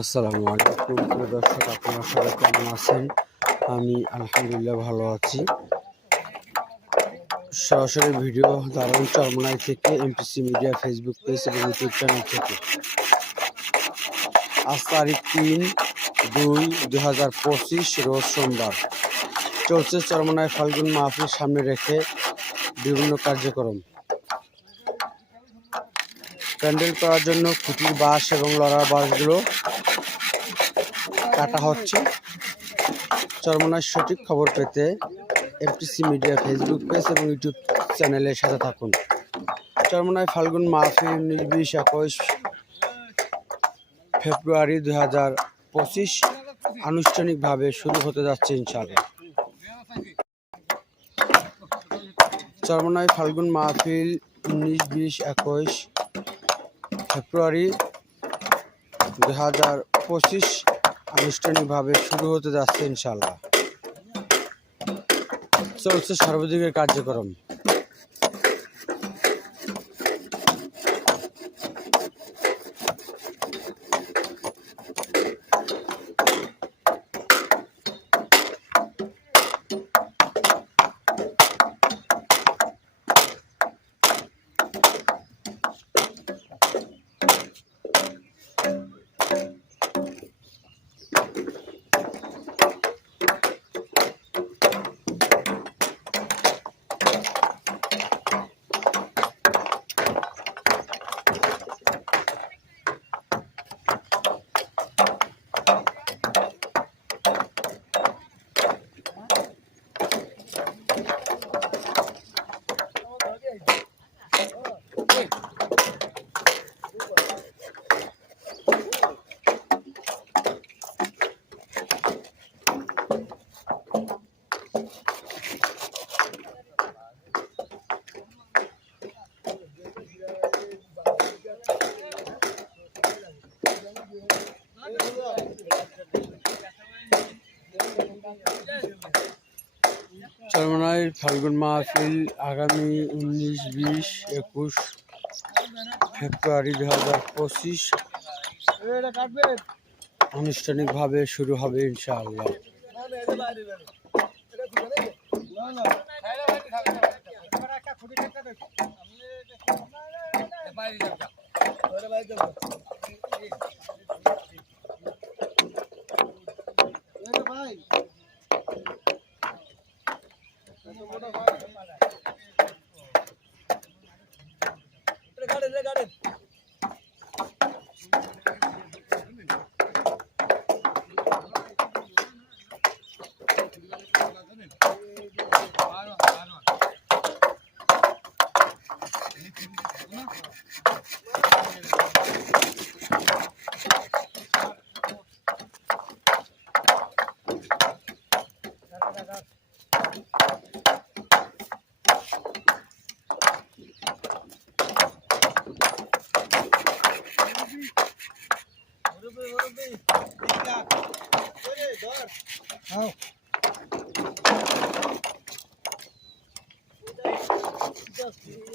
আসসালামু আলাইকুম প্রিয় দর্শক, আপনারা সবাই কেমন আছেন? আমি আলহামদুলিল্লাহ ভালো আছি। সরাসরি ভিডিও দারুণ চরমনাই থেকে এমপিসি মিডিয়া ফেসবুক পেজ এবং ইউটিউব চ্যানেল থেকে। আজ তারিখ তিন দুই দুই হাজার পঁচিশ, রোজ সোমবার। চলছে চরমনায় ফাল্গুন মাহফিল সামনে রেখে বিভিন্ন কার্যক্রম। প্যান্ডেল করার জন্য খুঁটির বাঁশ এবং লড়ার বাঁশগুলো কাটা হচ্ছে। চরমনার সঠিক খবর পেতে এফটিসি মিডিয়া ফেসবুক পেজ এবং ইউটিউব চ্যানেলের সাথে থাকুন। চরমনায় ফাল্গুন মাহফিল উনিশ, বিশ, একুশ ফেব্রুয়ারি দুই হাজার পঁচিশ আনুষ্ঠানিকভাবে শুরু হতে যাচ্ছে ইনশাআল্লাহ। চরমনায় ফাল্গুন মাহফিল উনিশ, বিশ, একুশ ফেব্রুয়ারি দু হাজার পঁচিশ আনুষ্ঠানিকভাবে শুরু হতে যাচ্ছে ইনশাল্লাহ চলছে সর্বদিকের কার্যক্রম। চরমনায় ফাল্গুন মাহফিল আগামী উনিশ, বিশ, একুশ ফেব্রুয়ারি দু হাজার পঁচিশ আনুষ্ঠানিকভাবে শুরু হবে ইনশাআল্লাহ। Não. Just